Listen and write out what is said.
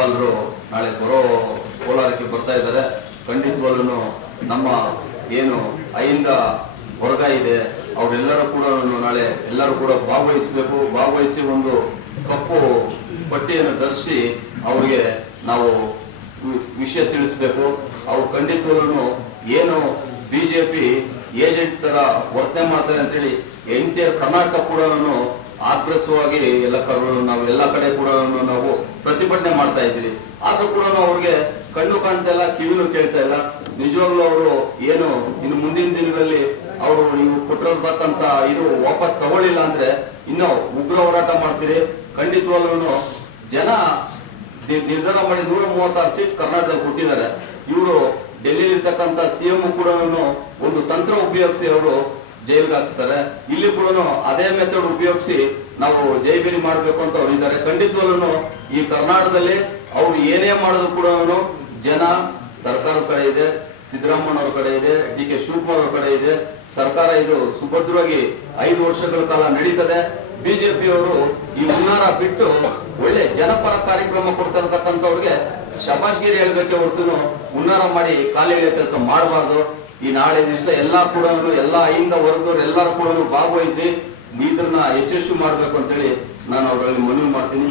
ರಾಜ್ಯಪಾಲರು ನಾಳೆ ಬರೋ ಕೋಲಾರಕ್ಕೆ ಬರ್ತಾ ಇದ್ದಾರೆ. ಖಂಡಿತವಾಗ್ಲೂ ನಮ್ಮ ಏನು ಅಹಿಂದ ವರ್ಗ ಇದೆ, ಅವರೆಲ್ಲರೂ ಕೂಡ ನಾಳೆ ಎಲ್ಲರೂ ಕೂಡ ಭಾಗವಹಿಸಬೇಕು. ಭಾಗವಹಿಸಿ ಒಂದು ಕಪ್ಪು ಪಟ್ಟಿಯನ್ನು ಧರಿಸಿ ಅವರಿಗೆ ನಾವು ವಿಷಯ ತಿಳಿಸ್ಬೇಕು. ಅವ್ರು ಖಂಡಿತವಾಗ್ಲೂ ಏನು ಬಿಜೆಪಿ ಏಜೆಂಟ್ ತರ ವರ್ತನೆ ಮಾಡ್ತಾರೆ ಅಂತೇಳಿ ಎಂಟೈರ್ ಕರ್ನಾಟಕ ಕೂಡ ಆಗ್ರೆಸಿವ್ ಎಲ್ಲ ನಾವು, ಎಲ್ಲ ಕಡೆ ಕೂಡ ನಾವು ಪ್ರತಿಭಟನೆ ಮಾಡ್ತಾ ಇದ್ದೀವಿ. ಆದ್ರೂ ಕೂಡ ಅವ್ರಿಗೆ ಕಣ್ಣು ಕಾಣ್ತಾ ಇಲ್ಲ, ಕಿವಿನೂ ಕೇಳ್ತಾ ಇಲ್ಲ. ನಿಜವಾಗ್ಲೂ ಅವರು ಏನು ಇನ್ನು ಮುಂದಿನ ದಿನಗಳಲ್ಲಿ ಅವರು ನೀವು ಕೊಟ್ಟಿರತಕ್ಕಂತ ಇದು ವಾಪಸ್ ತಗೊಳ್ಳಿಲ್ಲ ಅಂದ್ರೆ ಇನ್ನು ಉಗ್ರ ಹೋರಾಟ ಮಾಡ್ತೀರಿ. ಖಂಡಿತವಾಗ್ಲೂ ಜನ ನಿರ್ಧಾರ ಮಾಡಿ ನೂರ ಮೂವತ್ತಾರು ಸೀಟ್ ಕರ್ನಾಟಕದಲ್ಲಿ ಕೊಟ್ಟಿದ್ದಾರೆ. ಇವರು ಡೆಲ್ಲಿ ಇರ್ತಕ್ಕಂಥ ಸಿಎಂ ಕೂಡ ಒಂದು ತಂತ್ರ ಉಪಯೋಗಿಸಿ ಅವರು ಜೈಲಿಗೆ ಹಾಕ್ಸ್ತಾರೆ. ಇಲ್ಲಿ ಕೂಡ ಅದೇ ಮೆಥಡ್ ಉಪಯೋಗಿಸಿ ನಾವು ಜೈಬೇರಿ ಮಾಡಬೇಕು ಅಂತ ಅವ್ರು ಇದ್ದಾರೆ. ಖಂಡಿತವಲ್ಲೂ ಈ ಕರ್ನಾಟಕದಲ್ಲಿ ಅವ್ರು ಏನೇ ಮಾಡಿದ್ರು ಕೂಡ ಜನ ಸರ್ಕಾರದ ಕಡೆ ಇದೆ, ಸಿದ್ದರಾಮಯ್ಯ ಕಡೆ ಇದೆ, ಡಿ ಕೆ ಶಿವಕುಮಾರ್ ಅವ್ರ ಕಡೆ ಇದೆ. ಸರ್ಕಾರ ಇದು ಸುಭದ್ರವಾಗಿ ಐದು ವರ್ಷಗಳ ಕಾಲ ನಡೀತದೆ. ಬಿಜೆಪಿ ಅವರು ಈ ಹುನ್ನಾರ ಬಿಟ್ಟು ಒಳ್ಳೆ ಜನಪರ ಕಾರ್ಯಕ್ರಮ ಕೊಡ್ತಾ ಇರತಕ್ಕಂಥವ್ರಿಗೆ ಶಬಾಷ್ಗಿರಿ ಹೇಳ್ಬೇಕೆ ಹೊರತು ಹುನ್ನಾರ ಮಾಡಿ ಕಾಲಿಗೆ ಕೆಲಸ ಮಾಡಬಾರ್ದು. ಈ ನಾಳೆ ದಿವಸ ಎಲ್ಲಾ ಕೂಡ ಎಲ್ಲಾ ಐಂದ ವರ್ಗದವ್ರು ಎಲ್ಲರೂ ಕೂಡ ಭಾಗವಹಿಸಿ ಇದನ್ನ ಯಶಸ್ವಿ ಮಾಡ್ಬೇಕು ಅಂತೇಳಿ ನಾನು ಅವರಲ್ಲಿ ಮನವಿ ಮಾಡ್ತೀನಿ.